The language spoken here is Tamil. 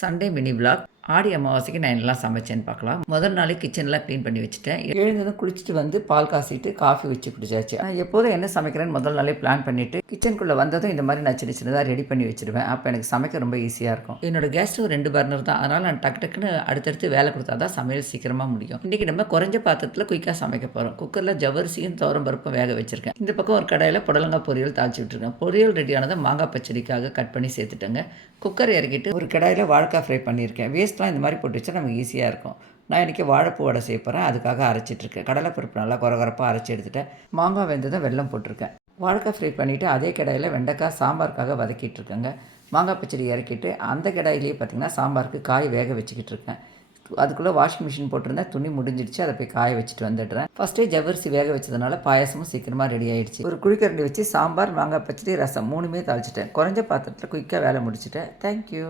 Sunday mini vlog. ஆடி அமாவாசைக்கு நான் என்னெல்லாம் சமைச்சேன்னு பார்க்கலாம். முதல் நாளே கிச்சன்லாம் க்ளீன் பண்ணி வச்சுட்டேன். எழுந்ததும் குளிச்சுட்டு வந்து பால் காசிட்டு காஃபி வச்சு குடிச்சாச்சு. நான் எப்போதும் என்ன சமைக்கிறேன்னு முதல் நாளே பிளான் பண்ணிவிட்டு கிச்சனுக்குள்ளே வந்ததும் இந்த மாதிரி நான் சின்ன சின்னதாக ரெடி பண்ணி வச்சுருவேன். அப்போ எனக்கு சமைக்க ரொம்ப ஈஸியாக இருக்கும். என்னோடய கேஸ் ஸ்டவ் 2 பர்னர் தான். அதனால் நான் டக்குன்னு அடுத்தடுத்து வேலை கொடுத்தா தான் சமையல் சீக்கிரமாக முடியும். இன்றைக்கி நம்ம குறைஞ்ச பாத்திரத்தில் குயிக்காக சமைக்க போகிறோம். குக்கரில் ஜவ்வரிசியும் துவரம் பருப்பும் வேக வச்சுருக்கேன். இந்த பக்கம் ஒரு கடாயில் புடலங்காய் பொரியல் தாளிச்சு விட்டுருக்கேன். பொரியல் ரெடியானதை மாங்காய் பச்சடிக்காக கட் பண்ணி சேர்த்துட்டேங்க. குக்கர் இறக்கிட்டு ஒரு கடாயில் வாழைக்காய் ஃப்ரை பண்ணியிருக்கேன். வேஸ்ட்லாம் இந்த மாதிரி போட்டு வச்சா நமக்கு ஈஸியாக இருக்கும். நான் இன்றைக்கி வாழைப்பூ வடை செய்ய போகிறேன். அதுக்காக அரைச்சிட்ருக்கேன். கடலைப்பருப்பு நல்லா கொரகொரப்பாக அரைச்சி எடுத்துட்டேன். மாங்காய் வெந்ததை வெல்லம் போட்டிருக்கேன். வாழைக்காய் ஃப்ரை பண்ணிவிட்டு அதே கடாயில் வெண்டைக்காய் சாம்பாருக்காக வதக்கிட்டுருக்கேங்க. மாங்காய் பச்சடி இறக்கிட்டு அந்த கடாயிலேயே பார்த்திங்கன்னா சாம்பாருக்கு காய் வேக வச்சுக்கிட்டு இருக்கேன். அதுக்குள்ளே வாஷிங் மிஷின் போட்டிருந்தேன். துணி முடிஞ்சிடுச்சு. அதை போய் காய வச்சுட்டு வந்துடுறேன். ஃபஸ்ட்டே ஜவ்வரிசி வேக வச்சதுனால பாயாசமும் சீக்கிரமாக ரெடி ஆகிடுச்சு. ஒரு குழிக்கரண்டி வச்சு சாம்பார், மாங்காய் பச்சடி, ரசம் 3மே தாளிச்சிட்டேன். குறைஞ்ச பாத்திரத்தில் குயிக்காக வேலை முடிச்சிட்டேன். தேங்க்யூ.